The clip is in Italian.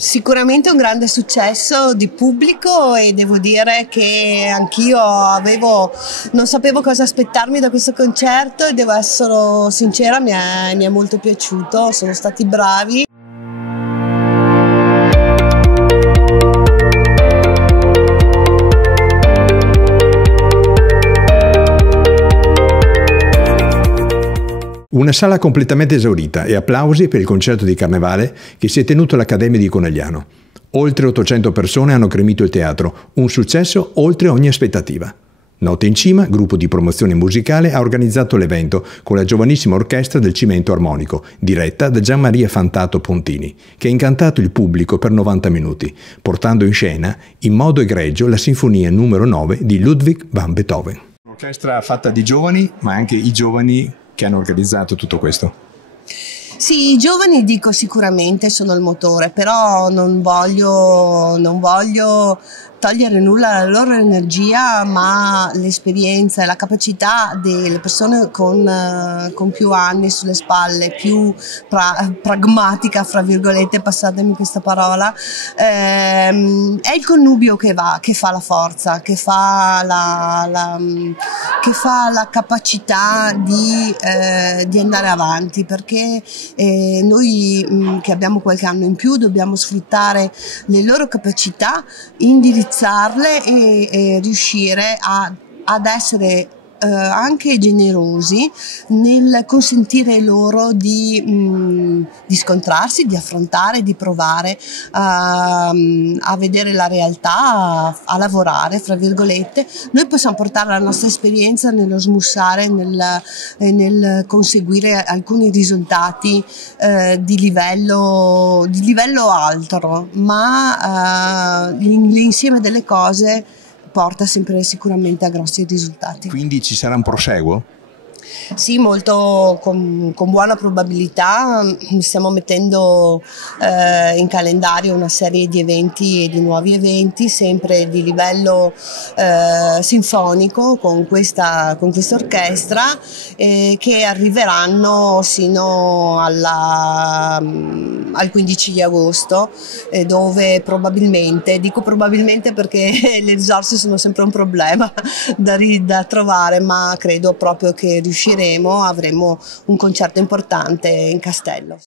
Sicuramente un grande successo di pubblico e devo dire che anch'io non sapevo cosa aspettarmi da questo concerto e devo essere sincera, mi è molto piaciuto, sono stati bravi. Una sala completamente esaurita e applausi per il concerto di Carnevale che si è tenuto all'Accademia di Conegliano. Oltre 800 persone hanno gremito il teatro, un successo oltre ogni aspettativa. Notte in Cima, gruppo di promozione musicale, ha organizzato l'evento con la giovanissima orchestra del Cimento Armonico, diretta da Gianmaria Fantato Pontini, che ha incantato il pubblico per 90 minuti, portando in scena, in modo egregio, la sinfonia numero 9 di Ludwig van Beethoven. Un'orchestra fatta di giovani, ma anche i giovani che hanno organizzato tutto questo. Sì, i giovani dico sicuramente sono il motore, però non voglio togliere nulla alla loro energia, ma l'esperienza e la capacità delle persone con più anni sulle spalle, più pragmatica, fra virgolette, passatemi questa parola, è il connubio che fa la forza, che fa la capacità di andare avanti, perché noi che abbiamo qualche anno in più dobbiamo sfruttare le loro capacità, indirizzarle e riuscire ad essere anche generosi nel consentire loro di scontrarsi, di affrontare, di provare a vedere la realtà, a lavorare, fra virgolette. Noi possiamo portare la nostra esperienza nello smussare, nel conseguire alcuni risultati di livello alto, ma l'insieme delle cose porta sempre sicuramente a grossi risultati. Quindi ci sarà un proseguo? Sì, molto con buona probabilità. Stiamo mettendo in calendario una serie di eventi e di nuovi eventi, sempre di livello sinfonico con questa orchestra, che arriveranno sino al 15 di agosto, dove probabilmente, dico probabilmente perché le risorse sono sempre un problema da trovare, ma credo proprio che riusciremo, avremo un concerto importante in Castello.